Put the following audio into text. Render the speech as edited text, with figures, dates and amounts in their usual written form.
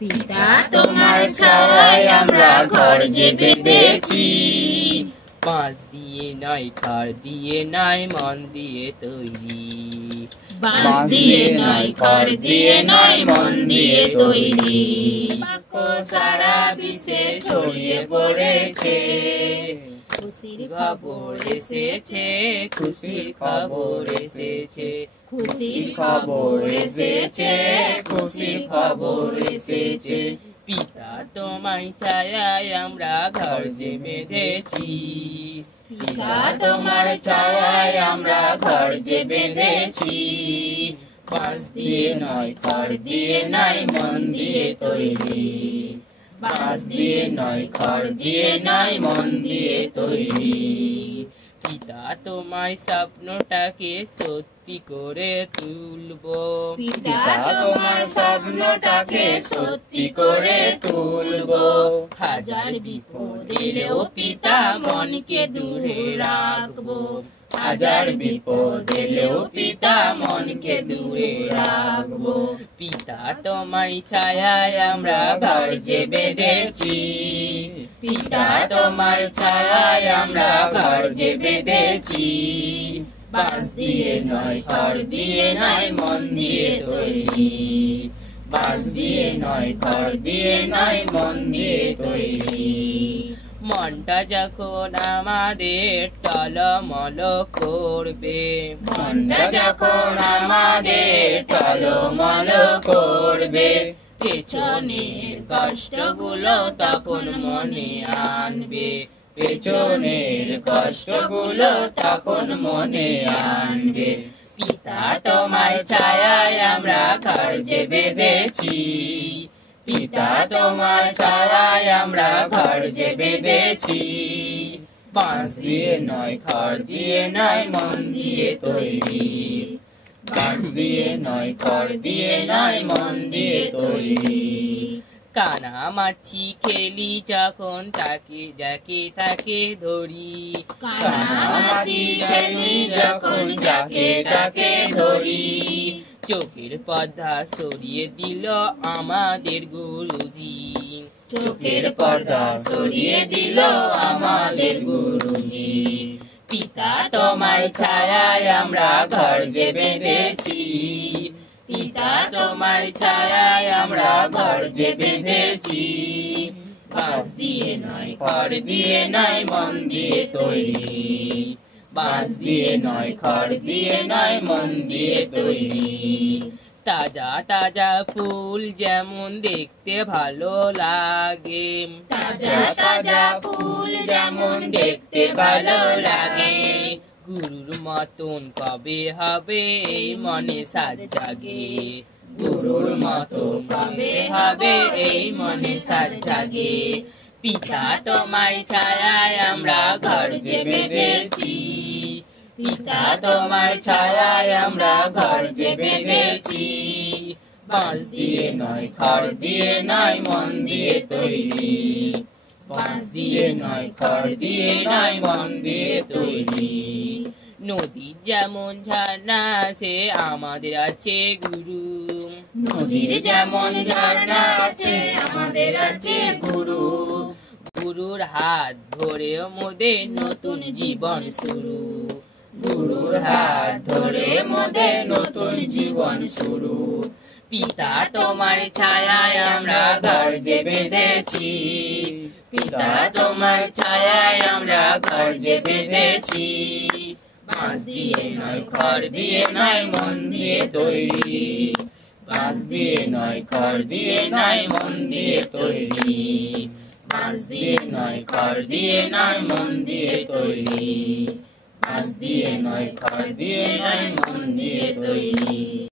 পিতা তোমার ছায়ায় আমরা ঘর যে বেঁধেছি, বাঁশ দিয়ে নয়, খড় দিয়ে নয়, মন দিয়ে তৈরি। বাঁশ দিয়ে নয়, খড় দিয়ে নয়, মন দিয়ে তৈরি। বাক্য সারা বিশ্বে ছড়িয়ে পড়েছে, খুশির খবর এসেছে, খুশির খবর এসেছে, খুশির খবর এসেছে, খুশির খবর এসেছে। পিতা তোমায় ছায়ায় আমরা ঘর যে বেঁধেছি, পিতা তোমার ছায়ায় আমরা ঘর যে বেঁধেছি। বাঁশ দিয়ে নয়, খড় দিয়ে নয়, মন দিয়ে তৈরি। বাঁশ দিয়ে নয়, খড় দিয়ে নয়, মন দিয়ে তৈরি। পিতা তোমায় স্বপ্নটাকে সত্যি করে তুলবো, পিতা তোমার স্বপ্নটাকে সত্যি করে তুলবো। হাজার বিপদ এলেও পিতা মনকে দূরে রাখবো। হাজার বিপদ এলেও পিতা মনকে দূরে রাখবো। পিতা তোমায় ছায়ায় আমরা ঘর যে বেঁধেছি, পিতা তোমার ছায়ায় আমরা ঘর যে বেঁধেছি। বাঁশ দিয়ে নয়, খড় দিয়ে নয়, মন দিয়ে তৈরি। বাঁশ দিয়ে নয়, খড় দিয়ে নয়, মন দিয়ে তৈরি। মনটা যখন আমাদের টলমল করবে, মনটা যখন আমাদের টলমল করবে, পেছনের কষ্টগুলো তখন মনে আনবে। পেছনের কষ্টগুলো তখন মনে আনবে। পিতা তোমায় ছায়ায় আমরা ঘর যে বেঁধেছি, পিতা তোমার ছায়ায় আমরা ঘর যে বেঁধেছি। বাঁশ দিয়ে নয়, খড় দিয়ে নয়, মন দিয়ে তৈরি। বাঁশ দিয়ে নয়, খড় দিয়ে নয়, মন দিয়ে তৈরি। কানামাছি খেলি যখন তাকে যাকে তাকে ধরি, কানামাছি খেলি যখন যাকে তাকে ধরি। চোখের পর্দা সরিয়ে দিল আমাদের গুরুজি, চোখের পর্দা সরিয়ে দিল আমাদের গুরুজি। পিতা তোমায় ছায়ায় আমরা ঘর যে বেঁধেছি, পিতা তোমার ছায়ায় আমরা ঘর যে বেঁধেছি। বাঁশ দিয়ে নয়, খড় দিয়ে নয়, মন দিয়ে তৈরি। বাঁশ দিয়ে নয়, খড় দিয়ে নয়, মন দিয়ে তৈরি। তাজা তাজা ফুল যেমন দেখতে ভালো লাগে, তাজা তাজা ফুল যেমন দেখতে ভালো লাগে। গুরুর মতন কবে হবে এই মনে সাজ জাগে, গুরুর মতন কবে হবে এই মনে সাজ জাগে। পিতা তোমায় ছায়ায় আমরা ঘর যে বেঁধেছি, পিতা তোমার ছায়ায় আমরা ঘর যে বেঁধেছি। বাঁশ দিয়ে নয়, খড় দিয়ে নয়, মন দিয়ে তৈরি। বাঁশ দিয়ে নয়, খড় দিয়ে নয়, মন দিয়ে তৈরি। নদীর যেমন ঝর্ণা আছে আমাদের আছে গুরু, নদীর যেমন ঝর্ণা আছে আমাদের আছে গুরু। গুরুর হাত ধরে মোদের নতুন জীবন শুরু, গুরুর হাত ধরে মোদের নতুন জীবন শুরু। পিতা তোমার ছায়ায় আমরা ঘর যে বেঁধেছি, পিতা তোমার ছায়ায় আমরা ঘর যে বেঁধেছি। বাঁশ দিয়ে নয়, খড় দিয়ে নয়, মন দিয়ে তৈরি। বাঁশ দিয়ে নয়, খড় দিয়ে নয়, মন দিয়ে তৈরি। বাঁশ দিয়ে নয়, খড় দিয়ে নয়, মন দিয়ে তৈরি। বাঁশ দিয়ে নয়, খড় দিয়ে নয়, মন দিয়ে তৈরি।